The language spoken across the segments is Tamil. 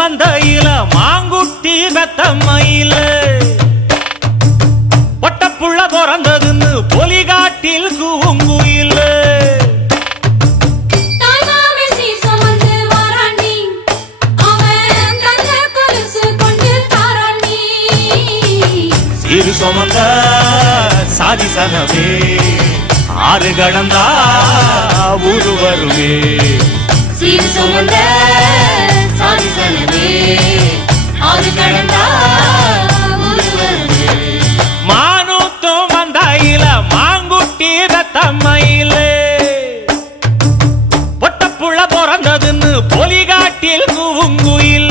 மந்தையில மாங்குட்டி வெத்தம்மையில பொட்டப்புள்ள பிறந்ததுன்னு பொலிகாட்டில் கூங்குயில இரு சுமந்த சாதி சனவே ஆறு கடந்தா ஊரு வருவே சீர் சுமந்த சாதி சனவே ஆறு கடந்தா ஊரு வருவே மானூத்தும் மந்தாயில மாங்குட்டி ரத்தம்மையில பொட்டப்புள்ள பிறந்ததுன்னு பொலிகாட்டில் கூங்குயில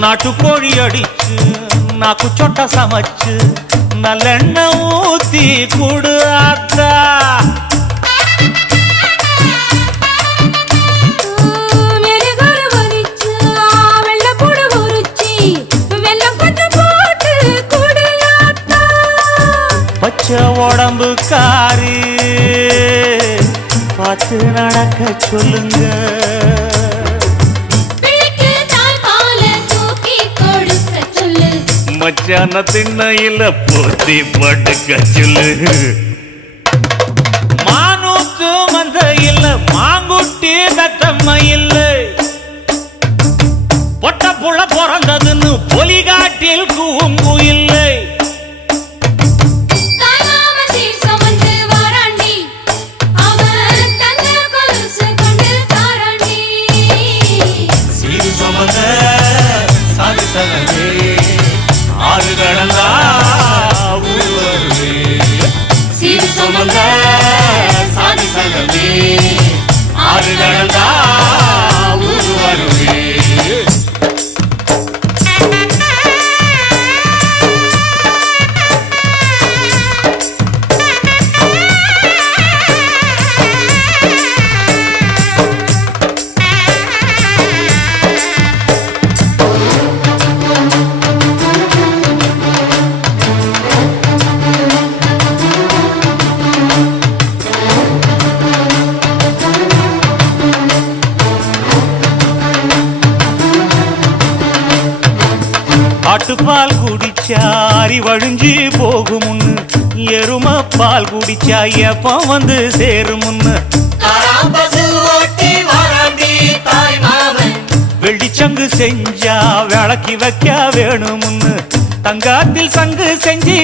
நாட்டுக்கோழி அடிச்சு நாக்கு சொட்ட சமைச்சு நல்லெண்ணெய் ஊத்தி கூடு ஆத்தா பச்சை உடம்பு காரி பார்த்து நடக்க சொல்லுங்க மச்சான திண்ணையில போத்தி படுக்க சொல்லு மானூத்து மந்தையில மாங்குட்டி தத்தம்மையில பொட்ட புள்ள பிறந்ததுன்னு பொலிகாட்டில் கூங்குயில்லை ஆறு கடந்தா ஊரு வருவே சீர் சுமந்த சாதி சனவே ஆறு கடந்தா ஊரு வருவே ஆட்டுப்பால் குடிச்சா அறிவழிஞ்சி போகுமுன்னு எரும பால் குடிச்சா எப்ப வந்து சேருமுன்னு வெள்ளிச்சங்கு செஞ்சா விளக்கி வைக்க வேணுமுன்னு தங்காத்தில் சங்கு செஞ்சு